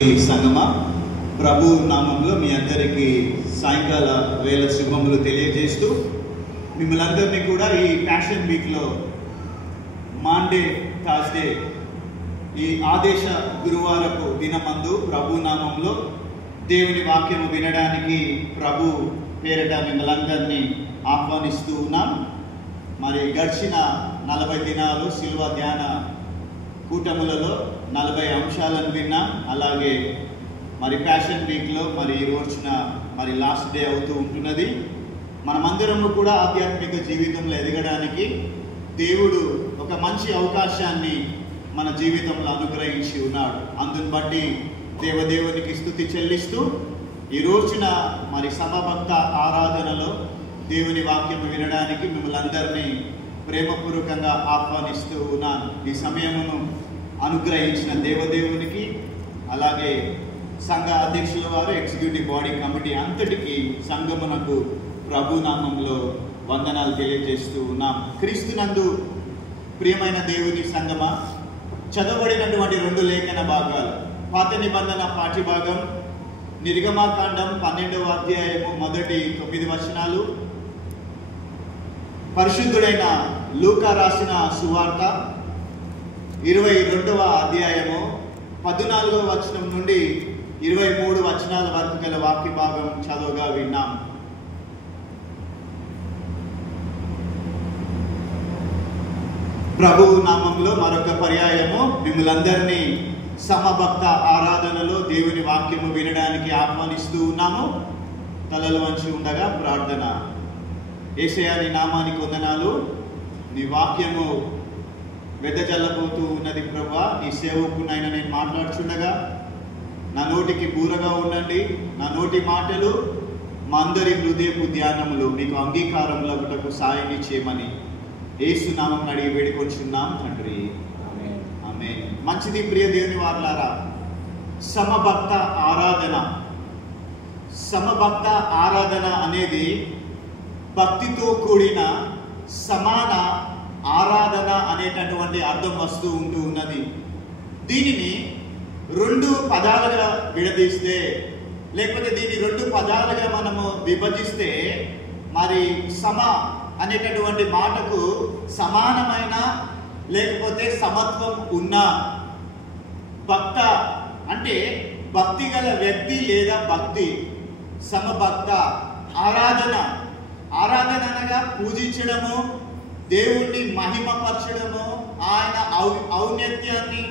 సంగమా ప్రభు నామంలో మీ అందరికీ సాయంకాల వేళ శుభములు తెలియజేస్తూ మిమ్మల్ని అందరినీ కూడా ఈ ప్యాషన్ వీక్లో మాండే థర్స్డే ఈ ఆదేశ గురువారపు దినమందు ప్రభు నామంలో దేవుని వాక్యము వినడానికి ప్రభు పేరిట మిమ్మల్ని అందరినీ ఆహ్వానిస్తూ ఉన్నాం. మరి గడిచిన 40 దినాలు శిల్వ ధ్యాన కూటములలో 40 అంశాలను విన్నాం. అలాగే మరి ప్యాషన్ వీక్లో మరి ఈ రోజున మరి లాస్ట్ డే అవుతూ ఉంటున్నది. మనమందరము కూడా ఆధ్యాత్మిక జీవితంలో ఎదగడానికి దేవుడు ఒక మంచి అవకాశాన్ని మన జీవితంలో అనుగ్రహించి ఉన్నాడు. అందుని బట్టి దేవదేవునికి స్తుతి చెల్లిస్తూ ఈ రోజున మరి సమభక్త ఆరాధనలో దేవుని వాక్యం వినడానికి మిమ్మల్ని అందరినీ ప్రేమపూర్వకంగా ఆహ్వానిస్తూ ఉన్నాను. ఈ సమయమును అనుగ్రహించిన దేవదేవునికి, అలాగే సంఘ అధ్యక్షుల వారు, ఎగ్జిక్యూటివ్ బాడీ కమిటీ అంతటికి సంఘమునకు ప్రభునామంలో వందనాలు తెలియజేస్తూ ఉన్నాం. క్రీస్తునందు ప్రియమైన దేవుని సంఘమా, చదవబడినటువంటి 2 లేఖన భాగాలు, పాత నిబంధన పాఠ్యభాగం నిర్గమాకాండం 12వ అధ్యాయము మొదటి 9 వచనాలు, పరిశుద్ధుడైన లూకా రాసిన సువార్త 22వ అధ్యాయము 14వ వచనం నుండి 23 వచనాల వరకు గల వాక్య భాగం చదువుగా విన్నాం. ప్రభు నామంలో మరొక పర్యాయము మిమ్మల్ందరినీ సమభక్త ఆరాధనలో దేవుని వాక్యము వినడానికి ఆహ్వానిస్తూ ఉన్నాము. తలలు వంచి ఉండగా ప్రార్థన. యేసయ్యా, నీ నామానికి వందనాలు. నీ వాక్యము వెదజల్లబోతూ ఉన్నది ప్రభువా. నీ సేవకునైనా నేను మాట్లాడుచుండగా నా నోటికి బూరగా ఉండండి. నా నోటి మాటలు మా అందరి హృదయపు ధ్యానములు మీకు అంగీకారంలో ఒకటకు సాయం చేయమని యేసు నామం అడిగి వేడుకొంచున్నాం తండ్రి, ఆమేన్. మంచిది ప్రియ దేవుని వారలారా, సమభక్త ఆరాధన. సమభక్త ఆరాధన అనేది భక్తితో కూడిన సమాన ఆరాధన అనేటటువంటి అర్థం వస్తూ ఉంటూ ఉన్నది. దీనిని 2 పదాలుగా విడదీస్తే, లేకపోతే దీన్ని 2 పదాలుగా మనము విభజిస్తే, మరి సమ అనేటటువంటి మాటకు సమానమైన లేకపోతే సమత్వం ఉన్న, భక్త అంటే భక్తి గల వ్యక్తి లేదా భక్తి, సమభక్త. ఆరాధన, ఆరాధన అనగా పూజించడము, దేవుణ్ణి మహిమపరచడము, ఆయన ఔన్నత్యాన్ని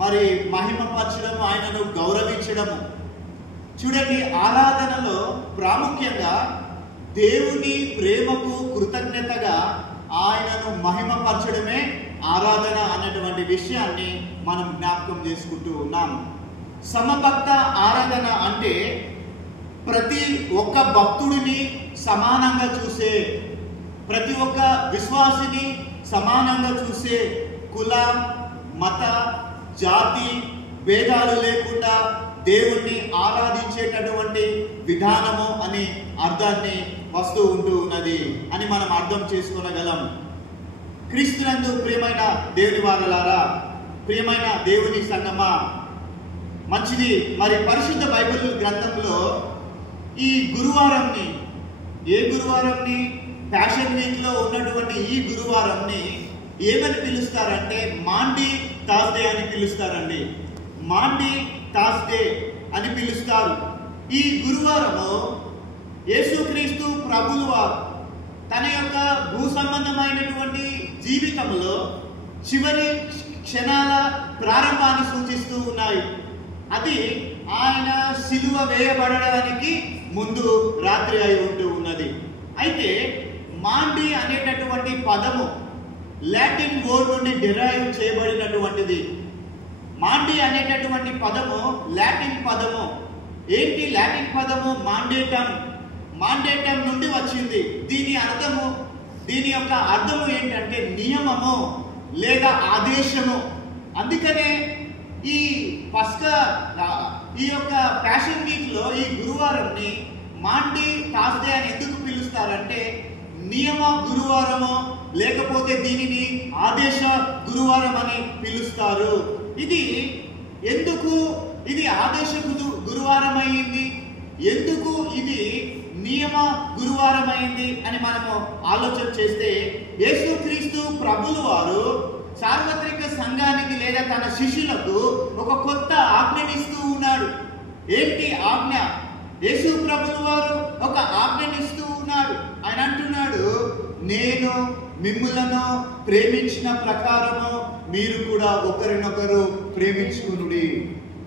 మరి మహిమపరచడము, ఆయనను గౌరవించడము. చూడండి, ఆరాధనలో ప్రాముఖ్యంగా దేవుని ప్రేమకు కృతజ్ఞతగా ఆయనను మహిమపరచడమే ఆరాధన అనేటువంటి విషయాన్ని మనం జ్ఞాపకం చేసుకుంటూ ఉన్నాం. సమభక్త ఆరాధన అంటే ప్రతి ఒక్క భక్తుడిని సమానంగా చూసే, ప్రతి ఒక్క విశ్వాసిని సమానంగా చూసే, కుల మత జాతి భేదాలు లేకుండా దేవుణ్ణి ఆరాధించేటటువంటి విధానము అని అర్థాన్ని వస్తూ ఉంటూ ఉన్నది అని మనం అర్థం చేసుకోగలం. క్రీస్తునందు ప్రియమైన దేవుని వారలారా, ప్రియమైన దేవుని సంగమా, మంచిది. మరి పరిశుద్ధ బైబిల్ గ్రంథంలో ఈ గురువారంని, ఏ గురువారంని, ప్యాషన్ వీక్ లో ఉన్నటువంటి ఈ గురువారంని ఏమని పిలుస్తారంటే మాండీ థర్స్డే అని పిలుస్తారండి. మాండీ థర్స్డే అని పిలుస్తారు. ఈ గురువారము యేసుక్రీస్తు ప్రభువు వారు తన యొక్క భూ సంబంధమైనటువంటి జీవితంలో చివరి క్షణాల ప్రారంభాన్ని సూచిస్తూ ఉన్నాయి. అది ఆయన సిలువ వేయబడడానికి ముందు రాత్రి అయి ఉంటూ ఉన్నది. అయితే మాండీ అనేటటువంటి పదము లాటిన్ వర్డ్ నుండి డిరైవ్ చేయబడినటువంటిది. మాండీ అనేటటువంటి పదము లాటిన్ పదము. ఏంటి లాటిన్ పదము? మాండేటం. మాండేటం నుండి వచ్చింది. దీని యొక్క అర్థము ఏంటంటే నియమము లేదా ఆదేశము. అందుకనే ఈ యొక్క ప్యాషన్ వీక్ లో ఈ గురువారంని మాండీ థర్స్డే అని ఎందుకు పిలుస్తారంటే నియమ గురువారము, లేకపోతే దీనిని ఆదేశ గురువారం అని పిలుస్తారు. ఇది ఎందుకు ఇది ఆదేశ గురువారం అయింది? ఎందుకు ఇది నియమ గురువారం అయింది అని మనము ఆలోచన చేస్తే, యేసుక్రీస్తు ప్రభులు వారు సార్వత్రిక సంఘానికి లేదా తన శిష్యులకు ఒక కొత్త ఆజ్ఞనిస్తూ ఉన్నాడు. ఏంటి ఆజ్ఞ? యేసు ప్రభులు వారు ఒక ఆజ్ఞనిస్తూ ఉన్నాడు. ఆయన అంటున్నాడు, నేను మిమ్ములను ప్రేమించిన ప్రకారము మీరు కూడా ఒకరినొకరు ప్రేమించుకునుడి.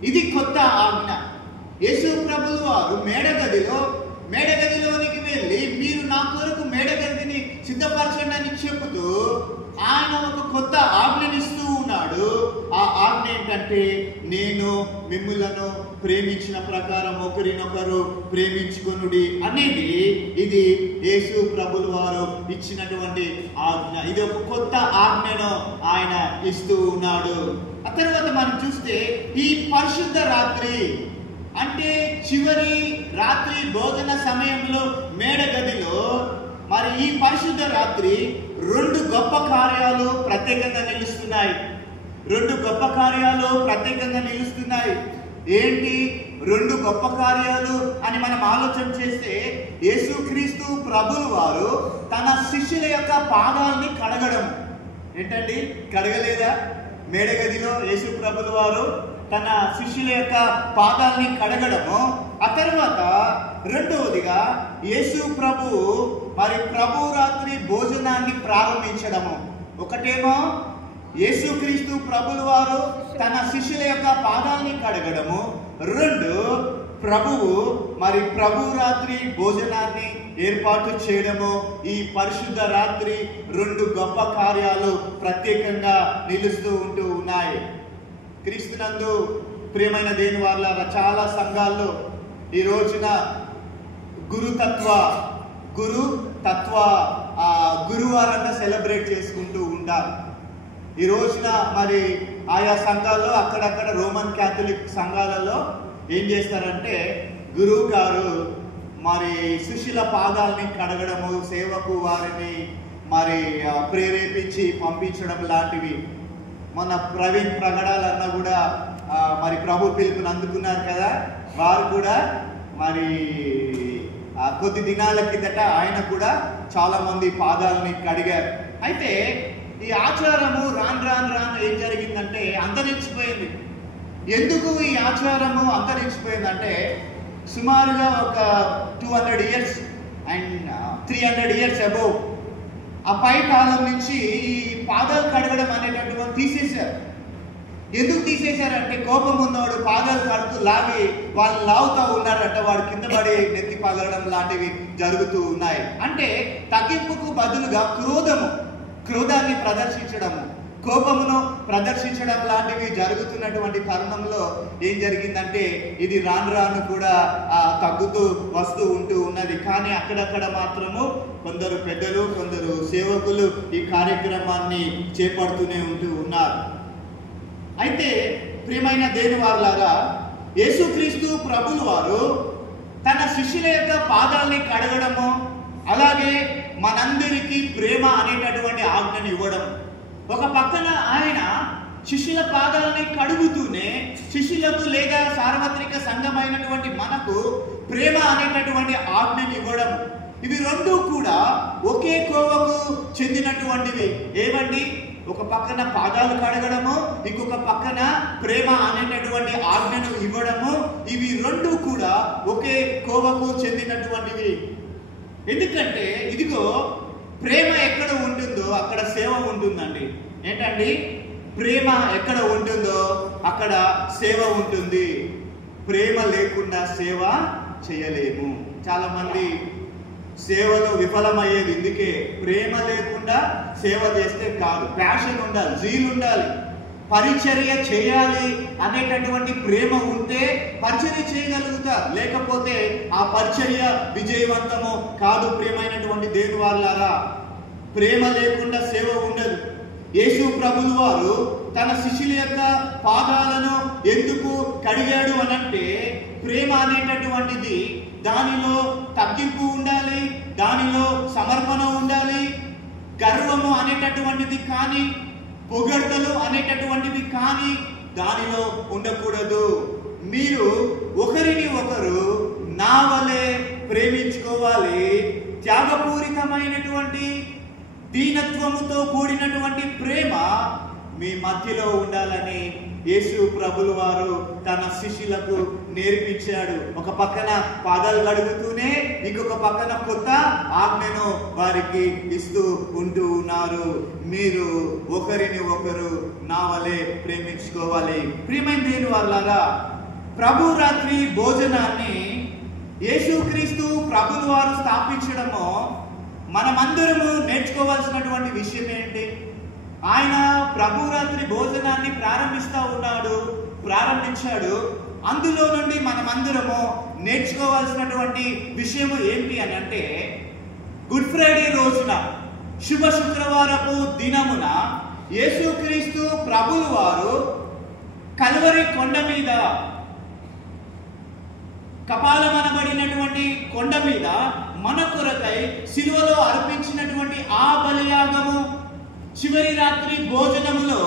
ఇది కొత్త ఆజ్ఞ. యేసు ప్రభులు వారు మేడగదిలోనికి వెళ్ళి మీరు నా కొరకు మేడగదిని సిద్ధపరచండి అని చెబుతూ ఆయన ఒక కొత్త ఆజ్ఞనిస్తూ ఉన్నాడు. ఆ ఆజ్ఞ ఏంటంటే, నేను మిమ్ములను ప్రేమించిన ప్రకారం ఒకరినొకరు ప్రేమించుకొనుడి అనేది ఇది యేసు ప్రభులు వారు ఇచ్చినటువంటి ఆజ్ఞ. ఇది ఒక కొత్త ఆజ్ఞను ఆయన ఇస్తూ ఉన్నాడు. ఆ తర్వాత మనం చూస్తే ఈ పరిశుద్ధ రాత్రి అంటే చివరి రాత్రి భోజన సమయంలో మేడగదిలో మరి ఈ పరిశుద్ధ రాత్రి 2 గొప్ప కార్యాలు ప్రత్యేకంగా నిలుస్తున్నాయి. 2 గొప్ప కార్యాలు ప్రత్యేకంగా నిలుస్తున్నాయి. ఏంటి 2 గొప్ప కార్యాలు అని మనం ఆలోచన చేస్తే, యేసుక్రీస్తు ప్రభులు వారు తన శిష్యుల యొక్క పాదాలని కడగడం. ఏంటండి, కడగలేదా? మేడగదిలో యేసు ప్రభులు వారు తన శిష్యుల యొక్క పాదాలని కడగడము. ఆ తర్వాత రెండవదిగా యేసు ప్రభు మరి ప్రభు రాత్రి భోజనాన్ని ప్రారంభించడము. ఒకటేమో యేసుక్రీస్తు ప్రభులు వారు తన శిష్యుల యొక్క పాదాలని కడగడము. 2 ప్రభువు మరి ప్రభు రాత్రి భోజనాన్ని ఏర్పాటు చేయడము. ఈ పరిశుద్ధ రాత్రి 2 గొప్ప కార్యాలు ప్రత్యేకంగా నిలుస్తూ ఉంటూ ఉన్నాయి. క్రీస్తునందు ప్రియమైన దేవుని వారలారా, చాలా సంఘాల్లో ఈ రోజున గురువారంగా సెలబ్రేట్ చేసుకుంటూ ఉంటారు. ఈ రోజున మరి ఆయా సంఘాల్లో అక్కడక్కడ రోమన్ క్యాథలిక్ సంఘాలలో ఏం చేస్తారంటే, గురువు గారు మరి శిష్యుల పాదాలని కడగడము, సేవకు వారిని మరి ప్రేరేపించి పంపించడం లాంటివి. మన ప్రవీణ్ ప్రగడాలన్న కూడా మరి ప్రభు పిలుపుని అందుకున్నారు కదా. వారు కూడా మరి కొద్ది దినాల కిందట ఆయన కూడా చాలా మంది పాదాలని కడిగారు. అయితే ఈ ఆచారము రాను ఏం జరిగిందంటే అంతరించిపోయింది. ఎందుకు ఈ ఆచారము అంతరించిపోయిందంటే, సుమారుగా ఒక 200 years అండ్ 300 years అబోవ్ ఆ పై కాలం నుంచి ఈ పాదాలు కడగడం అనేటటువంటి తీసేశారు. ఎందుకు తీసేశారంటే, కోపం ఉన్నవాడు పాదాలు కడుతూ వాళ్ళు లాగుతూ ఉన్నారంట, వాడు కింద పడి నెత్తి పగలడం లాంటివి జరుగుతూ ఉన్నాయి. అంటే తగ్గింపుకు బదులుగా క్రోధాన్ని ప్రదర్శించడము, కోపమును ప్రదర్శించడం లాంటివి జరుగుతున్నటువంటి తరుణంలో ఏం జరిగిందంటే, ఇది రాను కూడా తగ్గుతూ వస్తూ ఉంటూ ఉన్నది. కానీ అక్కడక్కడ మాత్రము కొందరు పెద్దలు, కొందరు సేవకులు ఈ కార్యక్రమాన్ని చేపడుతూనే ఉంటూ ఉన్నారు. అయితే ప్రియమైన దేవుని వారలారా, యేసుక్రీస్తు ప్రభులు వారు తన శిష్యుల యొక్క పాదాలని కడగడము, అలాగే మనందరికీ ప్రేమ అనేటటువంటి ఆజ్ఞను ఇవ్వడం. ఒక పక్కన ఆయన శిష్యుల పాదాలని కడుగుతూనే శిష్యులకు లేదా సార్వత్రిక సంఘమైనటువంటి మనకు ప్రేమ అనేటటువంటి ఆజ్ఞను ఇవ్వడం. ఇవి 2 కూడా ఒకే కోవకు చెందినటువంటివి. ఏమండి, ఒక పక్కన పాదాలు కడగడము, ఇంకొక పక్కన ప్రేమ అనేటటువంటి ఆజ్ఞను ఇవ్వడము. ఇవి 2 కూడా ఒకే కోవకు చెందినటువంటివి. ఎందుకంటే ఇదిగో, ప్రేమ ఎక్కడ ఉంటుందో అక్కడ సేవ ఉంటుందండి. ఏంటండి, ప్రేమ ఎక్కడ ఉంటుందో అక్కడ సేవ ఉంటుంది. ప్రేమ లేకుండా సేవ చేయలేము. చాలా మంది సేవలో విఫలమయ్యేది ఇందుకే. ప్రేమ లేకుండా సేవ చేస్తే కాదు. ప్యాషన్ ఉండాలి, జీల్ ఉండాలి, పరిచర్య చేయాలి అనేటటువంటి ప్రేమ ఉంటే పరిచర్య చేయగలుగుతారు. లేకపోతే ఆ పరిచర్య విజయవంతము కాదు. ప్రియమైనటువంటి దేవుని వారలారా, ప్రేమ లేకుండా సేవ ఉండదు. యేసు ప్రభులు వారు తన శిష్యుల యొక్క పాదాలను ఎందుకు కడిగాడు అనంటే, ప్రేమ అనేటటువంటిది దానిలో తగ్గింపు ఉండాలి, దానిలో సమర్పణ ఉండాలి. గర్వము అనేటటువంటిది కానీ, పొగడ్తలు అనేటటువంటివి కానీ దానిలో ఉండకూడదు. మీరు ఒకరిని ఒకరు నా వలె ప్రేమించుకోవాలి. త్యాగపూరితమైనటువంటి దీనత్వముతో కూడినటువంటి ప్రేమ మీ మధ్యలో ఉండాలని యేసు ప్రభులు వారు తన శిష్యులకు నేర్పించాడు. ఒక పక్కన పాదాలు కడుగుతూనే ఇంకొక పక్కన కొత్త ఆజ్ఞను వారికి ఇస్తూ ఉంటూ ఉన్నారు. మీరు ఒకరిని ఒకరు నా వలె ప్రేమించుకోవాలి. ప్రియమైన దేవుని వాళ్ళారా, ప్రభు రాత్రి భోజనాన్ని యేసుక్రీస్తు ప్రభులు వారు స్థాపించడము మనమందరము నేర్చుకోవాల్సినటువంటి విషయం ఏంటి? ఆయన ప్రభురాత్రి భోజనాన్ని ప్రారంభించాడు. అందులో నుండి మనమందరము నేర్చుకోవాల్సినటువంటి విషయం ఏంటి అని అంటే, గుడ్ ఫ్రైడే రోజున శుభ శుక్రవారపు దినమున యేసుక్రీస్తు ప్రభులు వారు కల్వరి కొండ మీద, కపాలమనబడినటువంటి కొండ మీద మన కొరకై సిలువలో అర్పించినటువంటి ఆ బలియాగము చివరి రాత్రి భోజనములో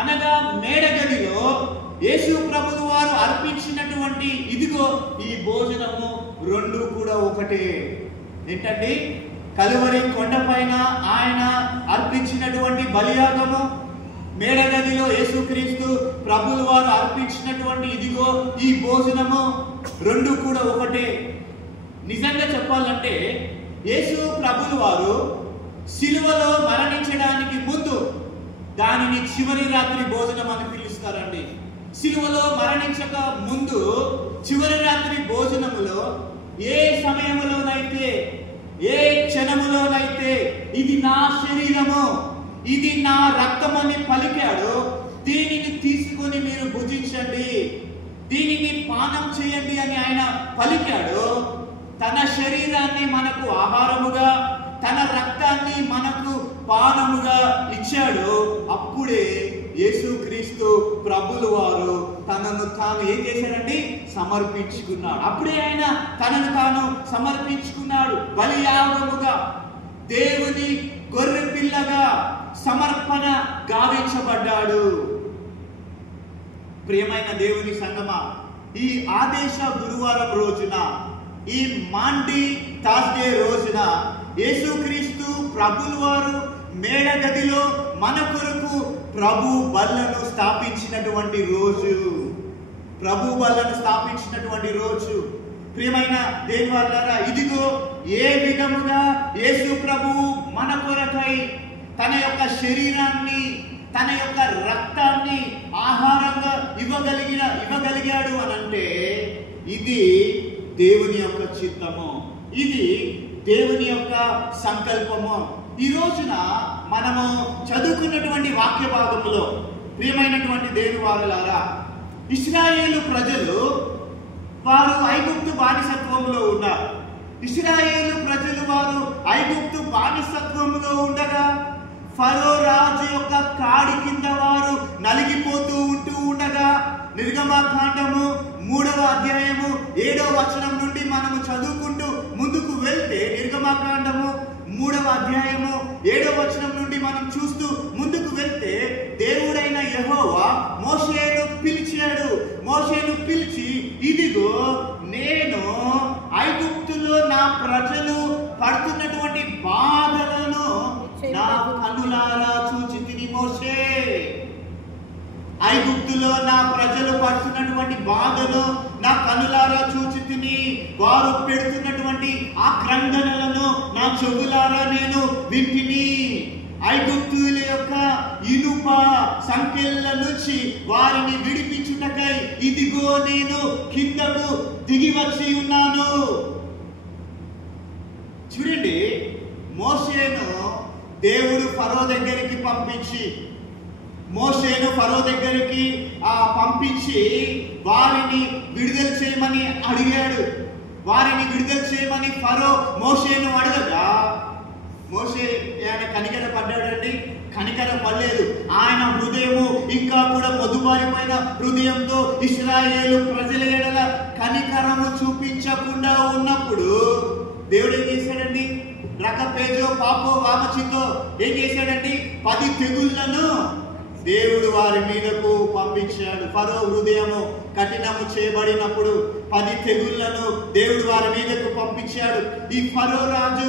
అనగా మేడగదిలో యేసు ప్రభువు వారు అర్పించినటువంటి ఇదిగో ఈ భోజనము రెండు కూడా ఒకటే. ఏంటండి? కలువరి కొండపైన ఆయన అర్పించినటువంటి బలియాగము, మేడగదిలో యేసుక్రీస్తు ప్రభువు వారు అర్పించినటువంటి ఇదిగో ఈ భోజనము రెండు కూడా ఒకటే. నిజంగా చెప్పాలంటే యేసు ప్రభువు వారు సిలువలో మరణించడానికి ముందు దానిని చివరి రాత్రి భోజనం అని పిలుస్తారండి. సిలువలో మరణించక ముందు చివరి రాత్రి భోజనములో ఏ సమయములోనైతే, ఏ క్షణములోనైతే ఇది నా శరీరము, ఇది నా రక్తమని పలికాడు, దీనిని తీసుకొని మీరు భుజించండి, దీనిని పానం చేయండి అని ఆయన పలికాడు. తన శరీరాన్ని మనకు ఆహారముగా, తన రక్తాన్ని మనకు పానముగా ఇచ్చాడు. అప్పుడే యేసుక్రీస్తు ప్రభులు వారు తనను తాను ఏం చేశాడండి? సమర్పించుకున్నాడు. అప్పుడే ఆయన తనను తాను సమర్పించుకున్నాడు. బలియాగముగా, దేవుని గొర్రె పిల్లగా సమర్పణ గావించబడ్డాడు. ప్రియమైన దేవుని సంగమా, ఈ ఆదేశ గురువారం రోజున, ఈ మాండి థర్స్డే రోజున యేసుక్రీస్తు ప్రభులు వారు మేడగదిలో మన కొరకు ప్రభు బల్లను స్థాపించినటువంటి రోజు. ప్రభు బల్లను స్థాపించినటువంటి రోజు. ప్రియమైన దేవుని వాళ్ళారా, ఇదిగో ఏ విధముగా యేసు ప్రభువు మన కొరకై తన యొక్క శరీరాన్ని, తన యొక్క రక్తాన్ని ఆహారంగా ఇవ్వగలిగాడు అనంటే ఇది దేవుని యొక్క చిత్తము, ఇది దేవుని యొక్క సంకల్పము. ఈ రోజున మనము చదువుకున్నటువంటి వాక్య భాగంలో ప్రియమైనటువంటి దేవుని వారలారా, ఇశ్రాయేలు ప్రజలు వారు ఐగుప్తు బానిసత్వంలో ఉన్నారు. ఇశ్రాయేలు ప్రజలు వారు ఐగుప్తు బానిసత్వంలో ఉండగా ఫరో రాజు యొక్క కాడి కింద వారు నలిగిపోతూ ఉంటూ ఉండగా, నిర్గమకాండము 3వ అధ్యాయము 7వ వచనం నుండి మనము చదువుకుంటూ ముందుకు వెళ్తే, నిర్గమకాండము 3వ అధ్యాయము 7వ వచనం నుండి మనం చూస్తూ ముందుకు వెళ్తే, దేవుడైన యెహోవా మోషేను పిలిచాడు. మోషేను పిలిచి, ఇదిగో నేను ఐగుప్తులో నా ప్రజలు పడుతున్నటువంటి బాధలను నా కన్నులారా చూచితిని. మోషే, ఐగుప్తులో నా ప్రజలు పడుతున్నటువంటి బాధను నా కన్నులారా చూచితిని, వారు పెడుతున్నటువంటి ఆ క్రందనలను నా చెవులారా నేను వింటిని. ఐగుప్తుల యొక్క ఇనుప సంకెళ్ళ నుంచి వారిని విడిపించుటకై ఇదిగో నేను కిందకు దిగి వచ్చి ఉన్నాను. చూడండి, మోషేను దేవుడు ఫరో దగ్గరికి పంపించి, వారిని విడుదల చేయమని అడిగాడు. వారిని విడుదల చేయమని ఫరో మోషేను అడగగా, మోషే ఆయన కనికర పడ్డాడండి? కనికర పడలేదు. ఆయన హృదయము ఇంకా కూడా మొద్దుబారిపోయిన హృదయంతో ఇశ్రాయేలు ప్రజల ఎడల కనికరము చూపించకుండా ఉన్నప్పుడు దేవుడు ఏం చేశాడండి? రకపేజో పాపో వామచితో ఏం చేశాడండి? 10 తెగుళ్లను దేవుడు వారి మీదకు పంపించాడు. ఫరో హృదయము కఠినము చేయబడినప్పుడు 10 తెగుళ్లను దేవుడు వారి మీదకు పంపించాడు. ఈ ఫరో రాజు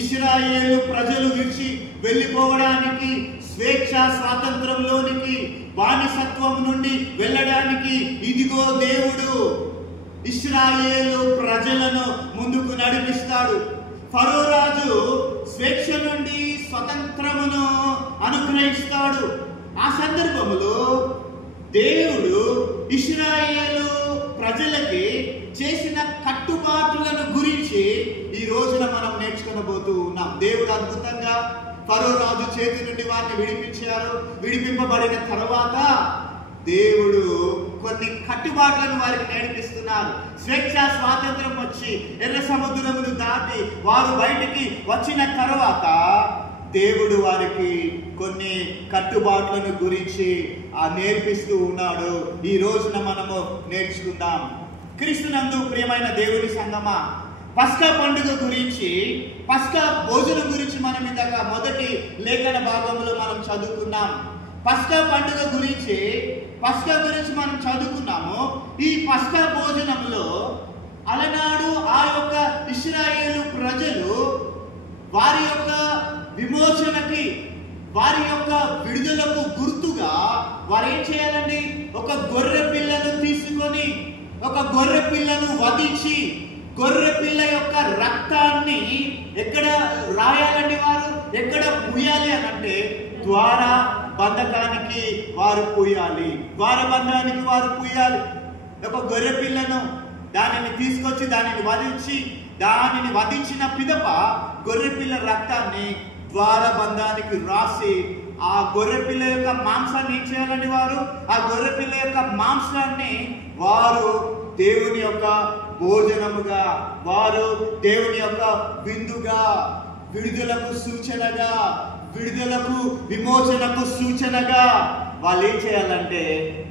ఇశ్రాయేలు ప్రజలు విడిచి వెళ్ళిపోవడానికి, స్వేచ్ఛ స్వాతంత్రంలోనికి, బానిసత్వం నుండి వెళ్ళడానికి ఇదిగో దేవుడు ఇశ్రాయేలు ప్రజలను ముందుకు నడిపిస్తాడు. ఫరో రాజు స్వేచ్ఛ నుండి స్వతంత్రమును అనుగ్రహిస్తాడు. ఆ సందర్భంలో దేవుడు ఇశ్రాయేలు ప్రజలకి చేసిన కట్టుబాట్లను గురించి ఈ రోజున మనం నేర్చుకోబోతూ ఉన్నాం. దేవుడు అద్భుతంగా ఫరో రాజు చేతి నుండి వారిని విడిపింపబడిన తర్వాత దేవుడు కొన్ని కట్టుబాట్లను వారికి నేర్పిస్తున్నారు. స్వేచ్ఛ స్వాతంత్రం వచ్చి ఎర్ర సముద్రమును దాటి వారు బయటికి వచ్చిన తర్వాత దేవుడు వారికి కొన్ని కట్టుబాట్లను గురించి నేర్పిస్తూ ఉన్నాడు. ఈ రోజున మనము నేర్చుకుందాం. క్రీస్తునందు ప్రియమైన దేవుని సంగమా, పస్కా పండుగ గురించి, పస్కా భోజనం గురించి మనం ఇందాక మొదటి లేఖన భాగంలో మనం చదువుకున్నాం. పస్కా పండుగ గురించి మనం చదువుకున్నాము. ఈ పస్కా భోజనంలో అలనాడు ఆ యొక్క ఇశ్రాయేలు ప్రజలు వారి యొక్క విమోచనకి, వారి యొక్క విడుదలకు గుర్తుగా వారు ఏం చేయాలండి? ఒక గొర్రె పిల్లను తీసుకొని, ఒక గొర్రె పిల్లను వధించి, గొర్రె పిల్ల యొక్క రక్తాన్ని ఎక్కడ రాయాలండి? వారు ఎక్కడ పూయాలి అని అంటే ద్వార బంధకానికి వారు పూయాలి. ద్వారబంధానికి వారు పూయాలి. ఒక గొర్రె పిల్లను దానిని తీసుకొచ్చి దానిని వధించిన పిదప గొర్రె పిల్ల రక్తాన్ని ద్వారబంధానికి రాసి ఆ గొర్రె పిల్ల యొక్క మాంసాన్ని ఏం చేయాలండి? వారు ఆ గొర్రె పిల్ల యొక్క మాంసాన్ని వారు దేవుని యొక్క భోజనముగా, వారు దేవుని యొక్క విందుగా, విడుదలకు సూచనగా, విమోచనకు సూచనగా వాళ్ళు ఏం చేయాలంటే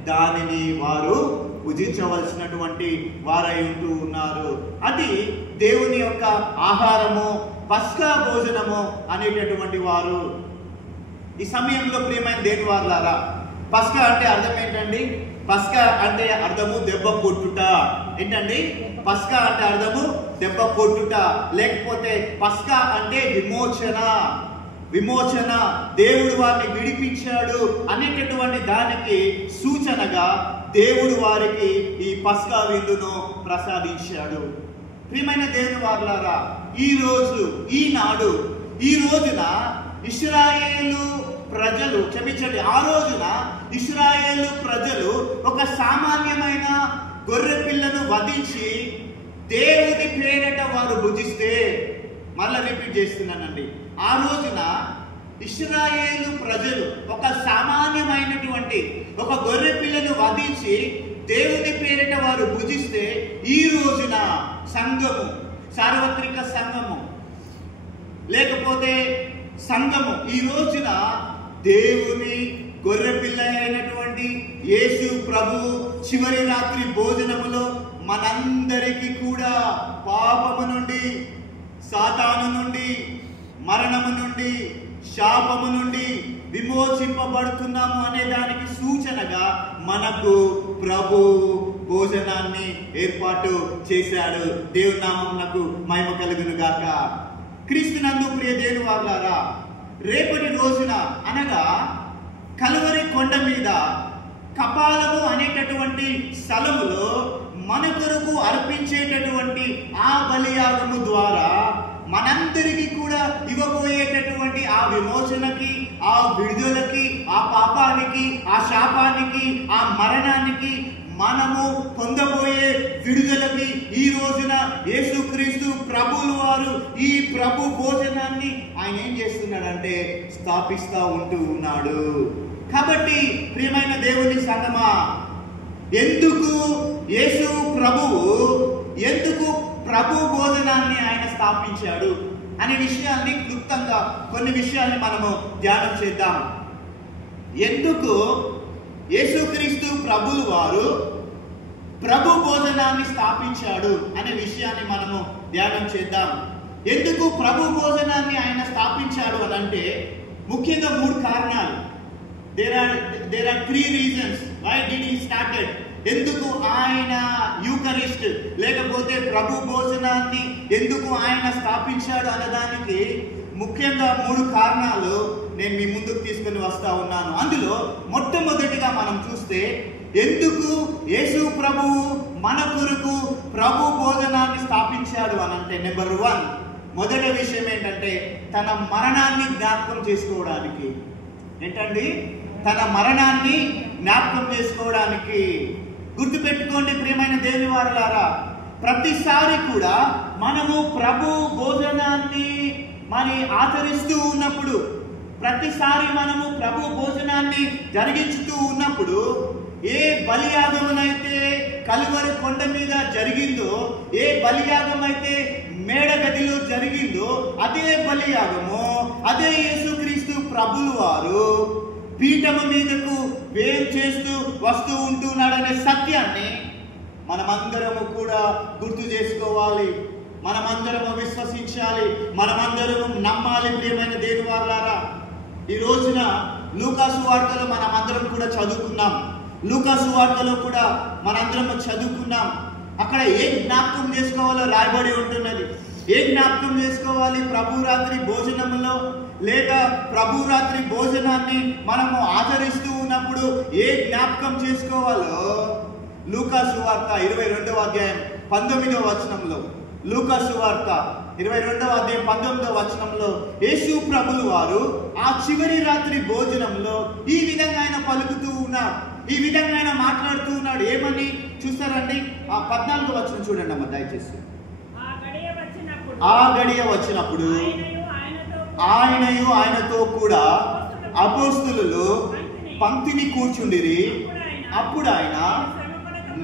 దానిని వారు భుజించవలసినటువంటి వారై ఉంటూ ఉన్నారు. అది దేవుని యొక్క ఆహారము, పస్కా భోజనము అనేటటువంటి వారు. ఈ సమయంలో ప్రియమైన దేవుని వారలారా, పస్కా అంటే అర్థం ఏంటండి? పస్కా అంటే అర్థము దెబ్బ కొట్టుట. ఏంటండి? పస్కా అంటే అర్థము దెబ్బ కొట్టుట, లేకపోతే పస్కా అంటే విమోచన, దేవుడు వారిని విడిపించాడు అనేటటువంటి దానికి సూచనగా దేవుడు వారికి ఈ పస్కా విందును ప్రసాదించాడు. ప్రియమైన దేవుని వారలారా, ఈ రోజున ఇశ్రాయేలు ప్రజలు, క్షమించండి, ఆ రోజున ఇశ్రాయేలు ప్రజలు ఒక సామాన్యమైన గొర్రె పిల్లను వధించి దేవుని పేరిట వారు భుజిస్తే, మళ్ళా రిపీట్ చేస్తున్నానండి, ఆ రోజున ఇశ్రాయేలు ప్రజలు ఒక సామాన్యమైనటువంటి ఒక గొర్రె పిల్లను వధించి దేవుని పేరిట వారు భుజిస్తే, ఈ రోజున సంఘము, సార్వత్రిక సంఘము లేకపోతే సంఘము ఈ రోజున దేవుని గొర్రె పిల్ల అయినటువంటి యేసు ప్రభు చివరి రాత్రి భోజనములో మనందరికీ కూడా పాపము నుండి, సాతాను నుండి, మరణము నుండి, శాపము నుండి విమోచింపబడుతున్నాము అనే దానికి సూచనగా మనకు ప్రభు భోజనాన్ని ఏర్పాటు చేశాడు. దేవుని నామమునకు మహిమ కలుగును గాక. క్రీస్తునందు ప్రియ దేవుని వారలారా, రేపటి రోజున అనగా కలువరి కొండ మీద కపాలము అనేటటువంటి స్థలములో మన కొరకు అర్పించేటటువంటి ఆ బలియాగము ద్వారా మనందరికీ కూడా ఇవ్వబోయేటటువంటి ఆ విమోచనకి, ఆ విడుదలకి, ఆ పాపానికి, ఆ శాపానికి, ఆ మరణానికి, మనము పొందబోయే విడుదలకి ఈ రోజున యేసుక్రీస్తు ప్రభువుల వారు ఈ ప్రభు భోజనాన్ని ఆయన ఏం చేస్తున్నాడంటే స్థాపిస్తా ఉంటూ ఉన్నాడు. కాబట్టి ప్రియమైన దేవుని సంగమా, ఎందుకు ప్రభు భోజనాన్ని ఆయన స్థాపించాడు అనే విషయాన్ని క్లుప్తంగా కొన్ని విషయాల్ని మనము ధ్యానం చేద్దాం. ఎందుకు యేసుక్రీస్తు ప్రభువుల వారు ప్రభు భోజనాన్ని స్థాపించాడు అనే విషయాన్ని మనము ధ్యానం చేద్దాం. ఎందుకు ప్రభు భోజనాన్ని ఆయన స్థాపించాడు అని అంటే ముఖ్యంగా 3 కారణాలు. there are three reasons why did he started. ఎందుకు ఆయన యూకరిస్ట్ లేకపోతే ప్రభు భోజనాన్ని ఎందుకు ఆయన స్థాపించాడు అన్నదానికి ముఖ్యంగా 3 కారణాలు నేను మీ ముందుకు తీసుకుని వస్తా ఉన్నాను. అందులో మొట్టమొదటిగా మనం చూస్తే ఎందుకు యేసు ప్రభువు మన కొరకు ప్రభు భోజనాన్ని స్థాపించాడు అని అంటే, నెంబర్ 1 మొదటి విషయం ఏంటంటే తన మరణాన్ని జ్ఞాపకం చేసుకోవడానికి. ఏంటండి? తన మరణాన్ని జ్ఞాపకం చేసుకోవడానికి. గుర్తుపెట్టుకోండి ప్రియమైన దేవుని వారలారా, ప్రతిసారి కూడా మనము ప్రభు భోజనాన్ని మరి ఆచరిస్తూ ఉన్నప్పుడు, ప్రతిసారి మనము ప్రభు భోజనాన్ని జరిగించుతూ ఉన్నప్పుడు ఏ బలియాగమునైతే కలువరి కొండ మీద జరిగిందో, ఏ బలియాగం అయితే మేడగదిలో జరిగిందో, అదే బలియాగము, అదే యేసుక్రీస్తు ప్రభులు వారు పీఠము మీదకు వేరు చేస్తూ వస్తూ ఉంటున్నాడనే సత్యాన్ని మనమందరము కూడా గుర్తు చేసుకోవాలి, మనమందరము విశ్వసించాలి, మనమందరము నమ్మాలి. ప్రియమైన దేవుని వారలారా, ఈ రోజున లూకా సువార్తలో మనమందరం కూడా చదువుకున్నాం. లూకా సువార్తలో కూడా మనందరం చదువుకున్నాం. అక్కడ ఏ జ్ఞాపకం చేసుకోవాలో రాయబడి ఉంటున్నది. ఏ జ్ఞాపకం చేసుకోవాలి? ప్రభురాత్రి భోజనంలో లేదా ప్రభురాత్రి భోజనాన్ని మనము ఆచరిస్తూ ఉన్నప్పుడు ఏ జ్ఞాపకం చేసుకోవాలో లూకా సువార్త 22వ అధ్యాయం 19వ వచనంలో, లూకా సువార్త 22వ అధ్యాయం 19వ వచనంలో యేసు ప్రభులు వారు ఆ చివరి రాత్రి భోజనంలో ఈ విధంగా ఆయన పలుకుతూ ఉన్నాడు, ఈ విధంగా ఆయన మాట్లాడుతూ ఉన్నాడు. ఏమని చూస్తారండి? ఆ 14వ వచనం చూడండి అమ్మ దయచేసి. ఆ గడియ వచ్చినప్పుడు ఆయనయు ఆయనతో కూడా అపోస్తలులు పంక్తిని కూర్చుండిరి. అప్పుడు ఆయన,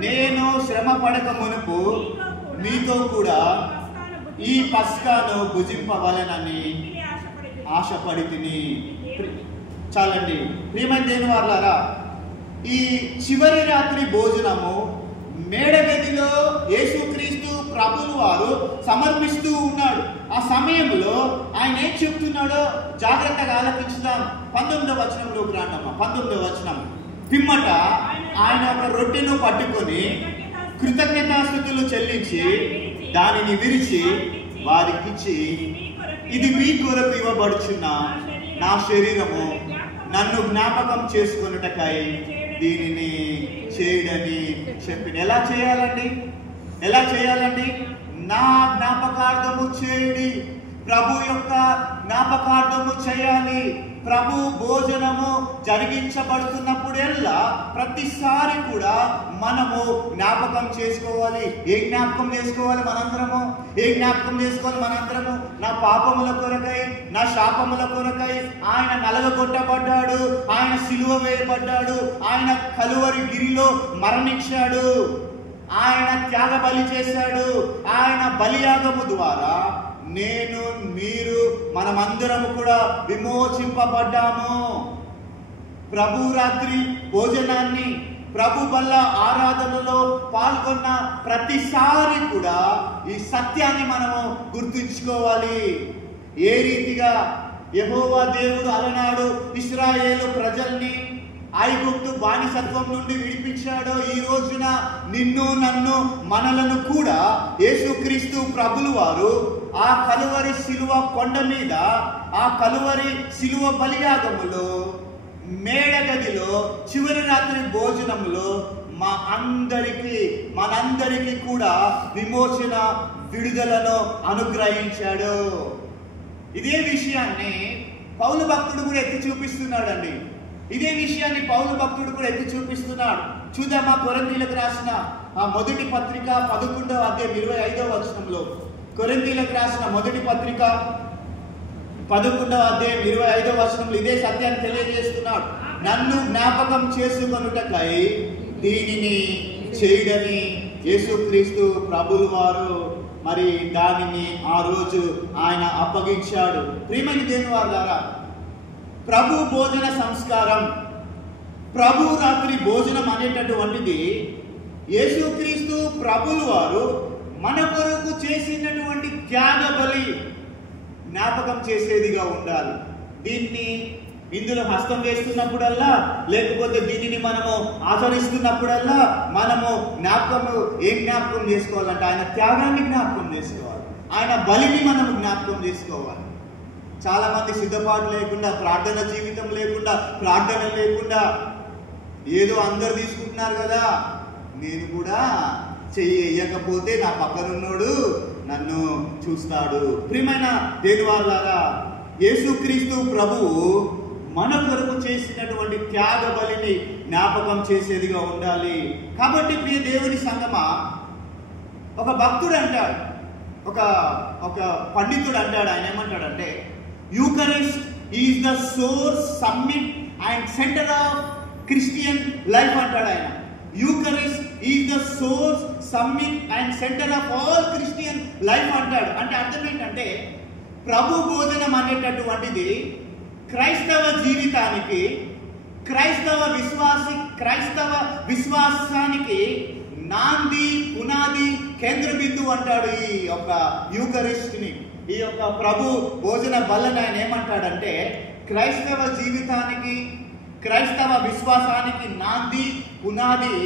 నేను శ్రమ పడక మునుపు మీతో కూడా ఈ పస్కాను భుజింపవలెనని ఆశపడి తిని. చాలండి ప్రియమైన దేవుని వారలారా, ఈ చివరి రాత్రి భోజనము మేడగదిలో యేసుక్రీస్తు ప్రభులు వారు సమర్పిస్తూ ఉన్నాడు. ఆ సమయంలో ఆయన ఏం చెప్తున్నాడో జాగ్రత్తగా ఆలకించుదాం. 19వ వచనంలోకి రాండమ్మా. 19వ వచనం. పిమ్మట ఆయన ఒక రొట్టెను పట్టుకొని కృతజ్ఞతాస్తుతులు చెల్లించి దానిని విరిచి వారికిచ్చి, ఇది మీ కొరకు ఇవ్వబడుచున్న నా శరీరము, నన్ను జ్ఞాపకం చేసుకొనుటకై దీనిని చేయడని చెప్పిన. ఎలా చేయాలండి? ఎలా చేయాలండి? నా జ్ఞాపకార్థము చేయుడి. ప్రభు యొక్క జ్ఞాపకార్థము చేయాలి. ప్రభు భోజనము జరిగించబడుతున్నప్పుడెల్లా ప్రతిసారి కూడా మనము జ్ఞాపకం చేసుకోవాలి. ఏ జ్ఞాపకం చేసుకోవాలి మనందరము? ఏ జ్ఞాపకం చేసుకోవాలి మనందరము? నా పాపముల కొరకై, నా శాపముల కొరకై ఆయన నలగగొట్టబడ్డాడు, ఆయన సిలువ వేయబడ్డాడు, ఆయన కలువరి గిరిలో మరణించాడు, ఆయన త్యాగ బలి చేశాడు. ఆయన బలియాగము ద్వారా నేను, మీరు, మనమందరము కూడా విమోచింపబడ్డాము. ప్రభు రాత్రి భోజనాన్ని, ప్రభు బల్ల ఆరాధనలో పాల్గొన్న ప్రతిసారి కూడా ఈ సత్యాన్ని మనము గుర్తుంచుకోవాలి. ఏ రీతిగా యెహోవా దేవుడు అలనాడు ఇశ్రాయేలు ప్రజల్ని ఐగుప్తు బానిసత్వం నుండి విడిపించాడో, ఈ రోజున నిన్ను, నన్ను, మనలను కూడా యేసుక్రీస్తు ప్రభులు వారు ఆ కలువరి సిలువ కొండ మీద, ఆ కలువరి సిలువ బలియాగములో, మేడగదిలో, చివరి రాత్రి భోజనంలో మనందరికీ కూడా విమోచన, విడుదలను అనుగ్రహించాడు. ఇదే విషయాన్ని పౌలు భక్తుడు కూడా ఎత్తి చూపిస్తున్నాడండి. ఇదే విషయాన్ని పౌలు భక్తుడు కూడా ఎత్తి చూపిస్తున్నాడు. చూద్దామా కొరింథీయులకు రాసిన ఆ మొదటి పత్రిక 11వ అధ్యాయం 25వ వచనంలో. కొరింథీయులకు రాసిన మొదటి పత్రిక 11వ అధ్యాయం 25వ వచనంలో ఇదే సత్యాన్ని తెలియజేస్తున్నాడు. నన్ను జ్ఞాపకం చేసుకొనుటకై దీనిని చేయడని యేసుక్రీస్తు ప్రభులు వారు మరి దానిని ఆ రోజు ఆయన అప్పగించాడు. ప్రియమైన దేవుని వారలారా, ప్రభు భోజన సంస్కారం, ప్రభు రాత్రి భోజనం అనేటటువంటిది యేసుక్రీస్తు ప్రభులు వారు మన కొరకు చేసినటువంటి త్యాగ బలి జ్ఞాపకం చేసేదిగా ఉండాలి. దీన్ని ఇందులో హస్తం వేస్తున్నప్పుడల్లా, లేకపోతే దీనిని మనము ఆచరిస్తున్నప్పుడల్లా మనము ఏం జ్ఞాపకం చేసుకోవాలంటే ఆయన త్యాగాన్ని జ్ఞాపకం చేసుకోవాలి, ఆయన బలిని మనం జ్ఞాపకం చేసుకోవాలి. చాలా మంది సిద్ధపాటు లేకుండా, ప్రార్థన జీవితం లేకుండా, ప్రార్థన లేకుండా ఏదో అందరు తీసుకుంటున్నారు కదా, నేను కూడా చెయ్యకపోతే నా పక్కనున్నోడు నన్ను చూస్తాడు. ప్రియమైన దేవుని వారలారా, యేసుక్రీస్తు ప్రభువు మన కొరకు చేసినటువంటి త్యాగ బలిని జ్ఞాపకం చేసేదిగా ఉండాలి. కాబట్టి ప్రియ దేవుని సంగమా, ఒక భక్తుడు అంటాడు, ఒక పండితుడు అంటాడు, ఆయన ఏమంటాడంటే, Eucharist is the source, summit and centre of Christian life అంటాడు ఆయన. Eucharist is the source, summit and centre of all Christian life అంటాడు. అంటే అర్థం ఏంటంటే, ప్రభు భోజనం అనేటటువంటిది క్రైస్తవ జీవితానికి, క్రైస్తవ విశ్వాసానికి నాంది, పునాది, కేంద్ర బిందువు అంటాడు ఈ యొక్క యూకరిస్ట్ని. ఈ యొక్క ప్రభు భోజన బల్లని ఆయన ఏమంటాడంటే, క్రైస్తవ జీవితానికి, క్రైస్తవ విశ్వాసానికి నాంది, పునాది,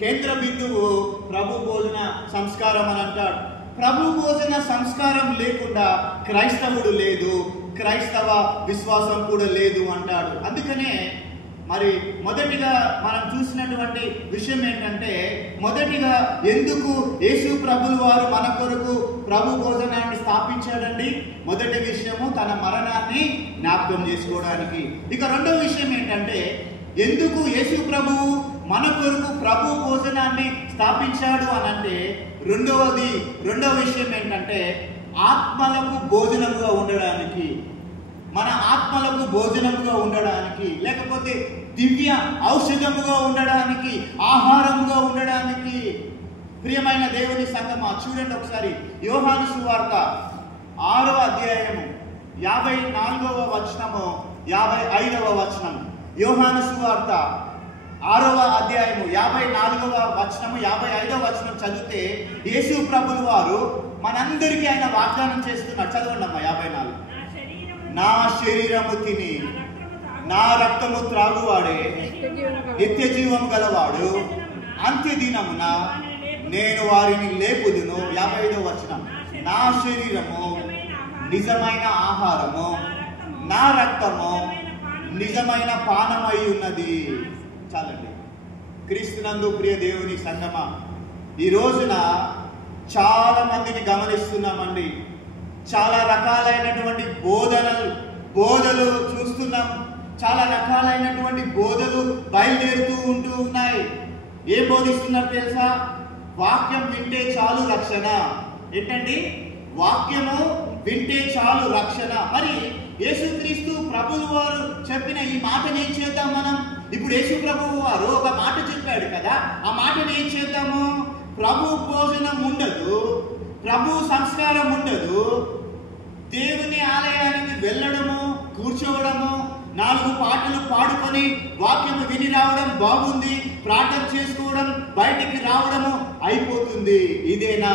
కేంద్ర బిందువు ప్రభు భోజన సంస్కారం అని అంటాడు. ప్రభు భోజన సంస్కారం లేకుండా క్రైస్తవుడు లేదు, క్రైస్తవ విశ్వాసం కూడా లేదు అంటాడు. అందుకనే మరి మొదటిగా మనం చూసినటువంటి విషయం ఏంటంటే, మొదటిగా ఎందుకు యేసు ప్రభులు వారు మన కొరకు ప్రభు భోజనాన్ని స్థాపించాడండి? మొదటి విషయము తన మరణాన్ని జ్ఞాపకం చేసుకోవడానికి. ఇక రెండవ విషయం ఏంటంటే, ఎందుకు యేసు ప్రభువు మన కొరకు ప్రభు భోజనాన్ని స్థాపించాడు అని అంటే, రెండవ విషయం ఏంటంటే, ఆత్మలకు భోజనముగా ఉండడానికి, మన ఆత్మలకు భోజనముగా ఉండడానికి, లేకపోతే దివ్య ఔషధముగా ఉండడానికి, ఆహారముగా ఉండడానికి. ప్రియమైన దేవుని సంగమా, చూడండి ఒకసారి యోహాను సువార్త 6వ అధ్యాయము 54వ వచనము 55వ వచనం. యోహాను సువార్త 6వ అధ్యాయము 54వ వచనము 55వ వచనం చదివితే యేసు ప్రభులు వారు మనందరికీ ఆయన వాగ్దానం చేస్తున్నారు. చదవండి అమ్మా 54. నా శరీరము తిని నా రక్తము త్రాగువాడే నిత్య జీవం గలవాడు, అంత్య దినమున నేను వారిని లేపుదును. 55వ వచనం. నా శరీరము నిజమైన ఆహారము, నా రక్తము నిజమైన పానమై ఉన్నది. చాలండి. క్రీస్తునందు ప్రియ దేవుని సంగమా, ఈ రోజున చాలా మందిని గమనిస్తున్నామండి. చాలా రకాలైనటువంటి బోధలు చూస్తున్నాం. చాలా రకాలైనటువంటి బోధలు బయలుదేరుతూ ఉంటూ ఉన్నాయి. ఏం బోధిస్తున్నారు తెలుసా? వాక్యం వింటే చాలు రక్షణ. ఏంటండి? వాక్యము వింటే చాలు రక్షణ. మరి యేసుక్రీస్తు ప్రభువు వారు చెప్పిన ఈ మాటని ఏం చేద్దాం మనం? ఇప్పుడు యేసు ప్రభువు వారు ఒక మాట చెప్పాడు కదా, ఆ మాటని ఏం చేద్దాము? ప్రభు భోజనం ఉండదు, ప్రభు సంస్కారం ఉండదు, దేవుని ఆలయానికి వెళ్ళడము, కూర్చోవడము, 4 పాటలు పాడుకొని వాక్యము విని రావడం బాగుంది, ప్రార్థన చేసుకోవడం, బయటికి రావడము అయిపోతుంది. ఇదేనా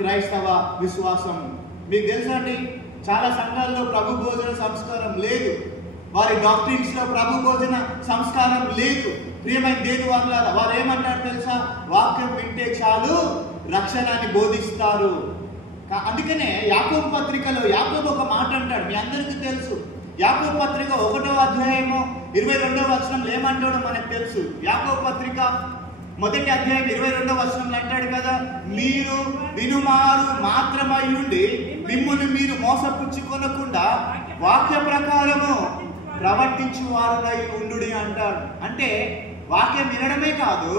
క్రైస్తవ విశ్వాసం? మీకు తెలుసా అండి, చాలా సంఘాల్లో ప్రభు భోజన సంస్కారం లేదు, వారి డాక్టరీన్స్ లో ప్రభు భోజన సంస్కారం లేదు. ప్రియమైన దేవుని వారలారా, వారు ఏమంటారు తెలుసా? వాక్యం వింటే చాలు రక్షణని బోధిస్తారు. అందుకనే యాకోబు పత్రికలో యాకోబు ఒక మాట అంటాడు, మీ అందరికీ తెలుసు. యాకోబు పత్రిక 1వ అధ్యాయము 22వ వచనంలో ఏమంటాడో మనకు తెలుసు. యాకోబు పత్రిక 1వ అధ్యాయం 22వ వచనంలో అంటాడు కదా, మీరు వినుమారు మాత్రమై ఉండి మిమ్మల్ని మీరు మోసపుచ్చుకొనకుండా వాక్య ప్రకారము ప్రవర్తించు వారులై ఉండుడి అంటాడు. అంటే వాక్యం వినడమే కాదు,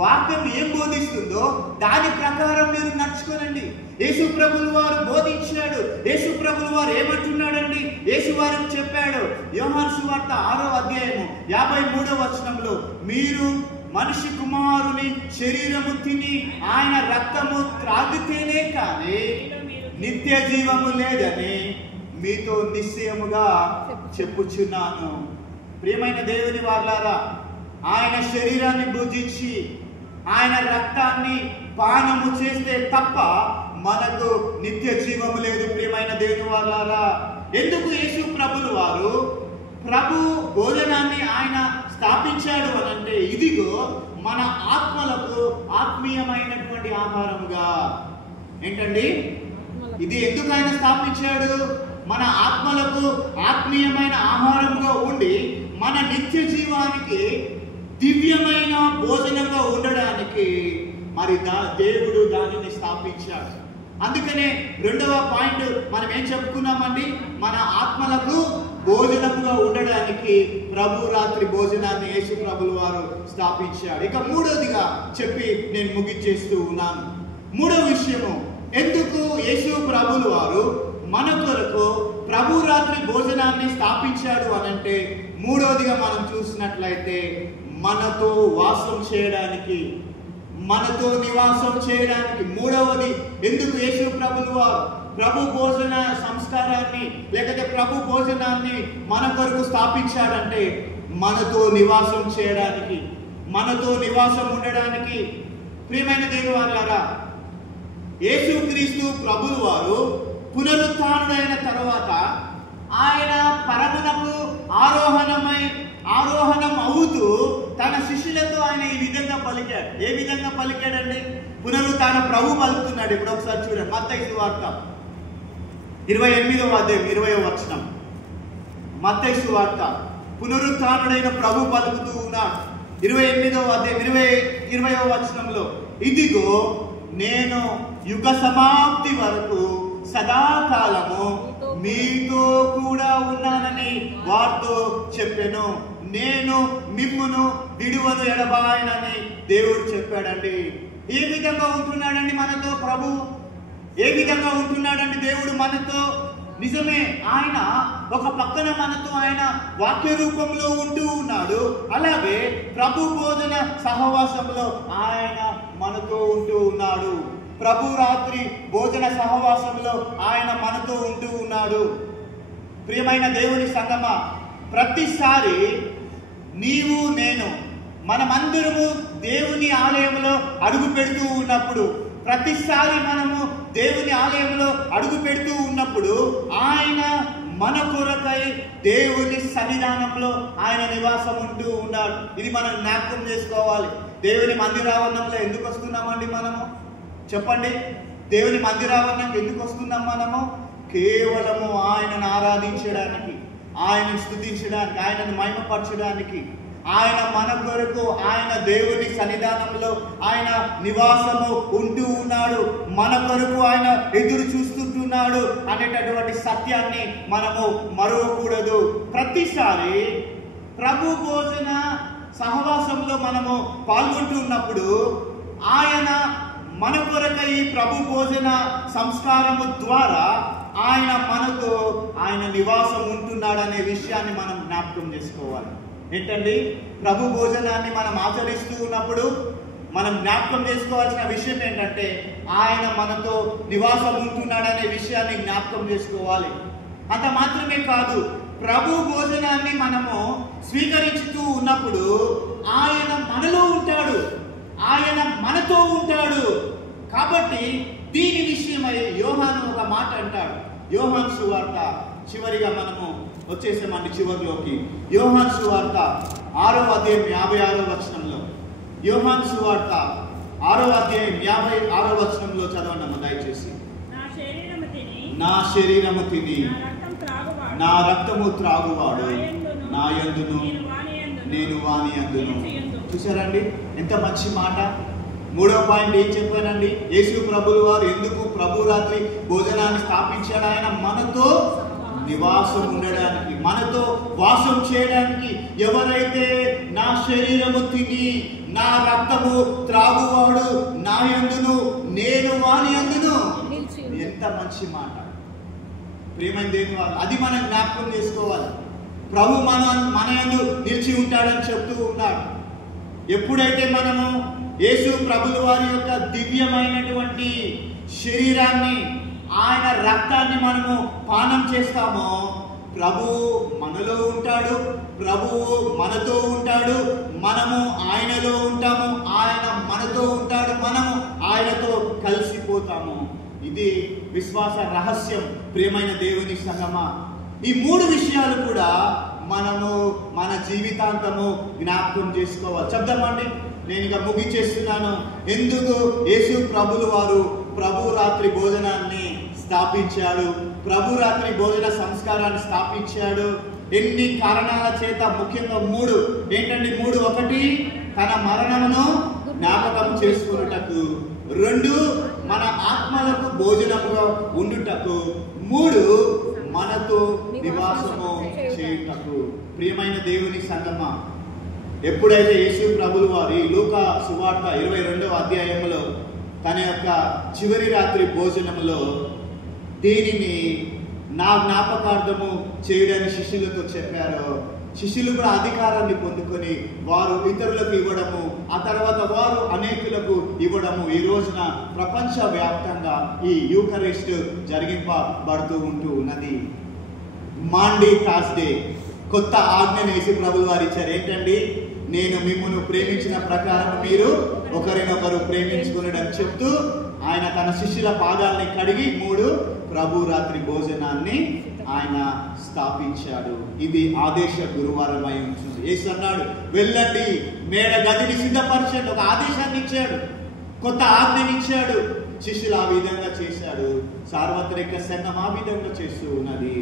వాక్యం ఏం బోధిస్తుందో దాని ప్రకారం మీరు నడుచుకోనండి. యేసు ప్రభులు వారు బోధించాడు. యేసు ప్రభులు వారు ఏమంటున్నాడండి? యేసు వారికి చెప్పాడు. యోహాను సువార్త 6వ అధ్యాయము 53వ వచనంలో, మీరు మనిషి కుమారుని శరీరము తిని ఆయన రక్తము త్రాగితేనే కానీ నిత్య జీవము లేదని మీతో నిశ్చయముగా చెప్పుచున్నాను. ప్రియమైన దేవుని వారలారా, ఆయన శరీరాన్ని భుజించి ఆయన రక్తాన్ని పానము చేస్తే తప్ప మనకు నిత్య జీవము లేదు. ప్రియమైన దేవుని వారలారా, ఎందుకు యేసు ప్రభులు వారు ప్రభు భోజనాన్ని ఆయన స్థాపించాడు అని అంటే ఇదిగో మన ఆత్మలకు ఆత్మీయమైనటువంటి ఆహారముగా. ఏంటండి ఇది? ఎందుకు ఆయన స్థాపించాడు? మన ఆత్మలకు ఆత్మీయమైన ఆహారంగా ఉండి మన నిత్య జీవానికి దివ్యమైన భోజనంగా ఉండడానికి మరి దేవుడు దానిని స్థాపించాడు. అందుకనే రెండవ పాయింట్ మనం ఏం చెప్పుకున్నామండి? మన ఆత్మలకు భోజనముగా ఉండడానికి ప్రభు రాత్రి భోజనాన్ని యేసు ప్రభుల వారు స్థాపించాడు. ఇక మూడోదిగా చెప్పి నేను ముగించేస్తూ ఉన్నాను. మూడవ విషయము, ఎందుకు యేసు ప్రభుల వారు మన కొరకు ప్రభు రాత్రి భోజనాన్ని స్థాపించాడు అనంటే, మూడవదిగా మనం చూసినట్లయితే మనతో వాసం చేయడానికి, మనతో నివాసం చేయడానికి. మూడవది ఎందుకు యేసు ప్రభుల వారు ప్రభు భోజన సంస్కారాన్ని లేకపోతే ప్రభు భోజనాన్ని మన కొరకు స్థాపించాడంటే మనతో నివాసం చేయడానికి, మనతో నివాసం ఉండడానికి. ప్రియమైన దేవుని వారలారా, యేసుక్రీస్తు ప్రభుల వారు పునరుత్థానుడైన తర్వాత ఆయన పరమునకు ఆరోహణం అవుతూ తన శిష్యులతో ఆయన ఈ విధంగా పలికాడు. ఏ విధంగా పలికాడండి? పునరుత్థాన ప్రభు పలుకుతున్నాడు. ఇప్పుడు ఒకసారి చూడండి, మత్తయి సువార్త 28వ అధ్యాయం 20వ వచనం. మత్తయి సువార్త పునరుత్థానుడైన ప్రభు పలుకుతూ ఉన్నాడు. 28వ అధ్యాయం 20వ వచనంలో, ఇదిగో నేను యుగ సమాప్తి వరకు సదాకాలము మీతో కూడా ఉన్నానని వారితో చెప్పాను. నేను మిమ్మును విడువను ఎడబాయనని దేవుడు చెప్పాడండి. ఏ విధంగా ఉంటున్నాడండి మనతో ప్రభు? ఏ విధంగా ఉంటున్నాడండి దేవుడు మనతో? నిజమే, ఆయన ఒక పక్కన మనతో ఆయన వాక్య రూపంలో ఉంటూ ఉన్నాడు. అలాగే ప్రభు భోజన సహవాసంలో ఆయన మనతో ఉంటూ ఉన్నాడు. ప్రభు రాత్రి భోజన సహవాసంలో ఆయన మనతో ఉంటూ ఉన్నాడు. ప్రియమైన దేవుని సంగమా, ప్రతిసారి నీవు నేను మనమందరము దేవుని ఆలయంలో అడుగు పెడుతూ ఉన్నప్పుడు, ప్రతిసారి మనము దేవుని ఆలయంలో అడుగు పెడుతూ ఉన్నప్పుడు ఆయన మన కొరకై దేవుని సన్నిధానంలో ఆయన నివాసం ఉంటూ ఉన్నాడు. ఇది మనం జ్ఞాపకం చేసుకోవాలి. దేవుని మందిరావరణంలో ఎందుకు వస్తున్నామండి మనము? చెప్పండి, దేవుని మందిరావరణంకి ఎందుకు వస్తున్నాం మనము? కేవలము ఆయనను ఆరాధించడానికి, ఆయనను స్తుతించడానికి, ఆయనను మహిమపరచడానికి. ఆయన మన కొరకు ఆయన దేవుని సన్నిధానంలో ఆయన నివాసము ఉంటూ ఉన్నాడు. మన కొరకు ఆయన ఎదురు చూస్తుంటున్నాడు అనేటటువంటి సత్యాన్ని మనము మరవకూడదు. ప్రతిసారి ప్రభు భోజన సహవాసంలో మనము పాల్గొంటున్నప్పుడు ఆయన మన కొరకు ఈ ప్రభు భోజన సంస్కారము ద్వారా ఆయన మనతో ఆయన నివాసం ఉంటున్నాడు అనే విషయాన్ని మనం జ్ఞాపకం చేసుకోవాలి. ఏంటండి? ప్రభు భోజనాన్ని మనం ఆచరిస్తూ ఉన్నప్పుడు మనం జ్ఞాపకం చేసుకోవాల్సిన విషయం ఏంటంటే ఆయన మనతో నివాసం ఉంటున్నాడనే విషయాన్ని జ్ఞాపకం చేసుకోవాలి. అంత మాత్రమే కాదు, ప్రభు భోజనాన్ని మనము స్వీకరిస్తూ ఉన్నప్పుడు ఆయన మనలో ఉంటాడు, ఆయన మనతో ఉంటాడు. కాబట్టి దీని విషయమై యోహాను ఒక మాట అంటాడు. యోహాను సువార్త చివరిగా మనము వచ్చేసామండి చివరిలోకి. యోహాను సువార్త 6వ అధ్యాయం 56వ వచనంలో, యోహాను సువార్త 6వ అధ్యాయం 56వ వచనంలో చదవండి దయచేసి. నా శరీరము తిని నా రక్తము త్రాగువాడు నా యందును నేను వాని యందును. చూసారండి ఎంత మంచి మాట. మూడవ పాయింట్ ఏం చెప్పానండి? యేసు ప్రభుల వారు ఎందుకు ప్రభు రాత్రి భోజనాన్ని స్థాపించాడు? ఆయన మనతో నివాసం ఉండడానికి, మనతో వాసం చేయడానికి. ఎవరైతే నా శరీరము తిని నా రక్తము త్రాగువాడు నా యందును నేను వాని యందును. ఎంత మంచి మాట. ప్రియమైన దేవుని వారు, అది మనం జ్ఞాపకం చేసుకోవాలి. ప్రభు మన యందు నిలిచి ఉంటాడని చెప్తూ ఉన్నాడు. ఎప్పుడైతే మనము యేసు ప్రభుల వారి యొక్క దివ్యమైనటువంటి శరీరాన్ని ఆయన రక్తాన్ని మనము పానం చేస్తామో ప్రభువు మనలో ఉంటాడు, ప్రభువు మనతో ఉంటాడు, మనము ఆయనలో ఉంటాము, ఆయన మనతో ఉంటాడు, మనము ఆయనతో కలిసిపోతాము. ఇది విశ్వాస రహస్యం. ప్రియమైన దేవుని సంగమా, ఈ మూడు విషయాలు కూడా మనము మన జీవితాంతము జ్ఞాపకం చేసుకోవాలి. చెప్దామండి, నేను ఇక ముగిచేస్తున్నాను. ఎందుకు యేసు ప్రభులు వారు ప్రభు రాత్రి భోజనాన్ని స్థాపించాడు, ప్రభు రాత్రి భోజన సంస్కారాన్ని స్థాపించాడు? ఎన్ని కారణాల చేత? ముఖ్యంగా 3 ఏంటండి? 3 1 తన మరణమును జ్ఞాపకం చేసుకున్నటకు, 2 మన ఆత్మలకు భోజనముగా ఉండుటకు, 3 మనతో నివాసము చేయుటకు. ప్రియమైన దేవుని సంగమా, ఎప్పుడైతే యేసు ప్రభులు వారి లూకా సువార్త 22వ అధ్యాయంలో తన యొక్క చివరి రాత్రి భోజనములో దీనిని నా జ్ఞాపకార్థము చేయడానికి శిష్యులకు చెప్పారో, శిష్యులు కూడా అధికారాన్ని పొందుకొని వారు ఇతరులకు ఇవ్వడము, ఆ తర్వాత వారు అనేకులకు ఇవ్వడము, ఈ రోజున ప్రపంచ వ్యాప్తంగా ఈ యూకరిస్ట్ జరిగింపబడుతూ ఉంటూ ఉన్నది. మాండీ థర్స్డే కొత్త ఆజ్ఞను యేసు ప్రభువు వారు ఇచ్చారు. ఏంటండి? నేను మిమ్మును ప్రేమించిన ప్రకారం మీరు ఒకరినొకరు ప్రేమించుకునడం చెప్తూ ఆయన తన శిష్యుల పాదాలని కడిగి 3 ప్రభు రాత్రి భోజనాన్ని ఆయన స్థాపించాడు. ఇది ఆదేశ గురువారం అయి ఉంటుంది. యేసు అన్నాడు, వెళ్ళండి, మేడ గదిని సిద్ధపరచండి. ఒక ఆదేశాన్ని ఇచ్చాడు, కొత్త ఆజ్ఞని ఇచ్చాడు. శిష్యులు ఆ విధంగా చేశాడు. సార్వత్రిక సంఘం ఆ విధంగా చేస్తూ ఉన్నది.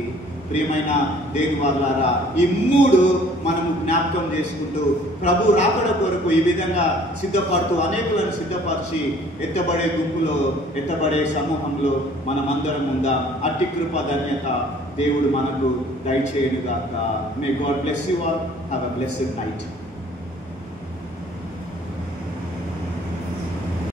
ప్రియమైన దేవుని వారలారా, ఈ 3 మనము జ్ఞాపకం చేసుకుంటూ ప్రభు రాకడ కొరకు ఈ విధంగా సిద్ధపడుతూ అనేకులను సిద్ధపరిచి ఎత్తబడే గుంపులో, ఎత్తబడే సమూహంలో మనమందరం ఉందాం. అట్టి కృప ధన్యత దేవుడు మనకు దయచేయునుగాక. May God bless you all. Have a blessed night.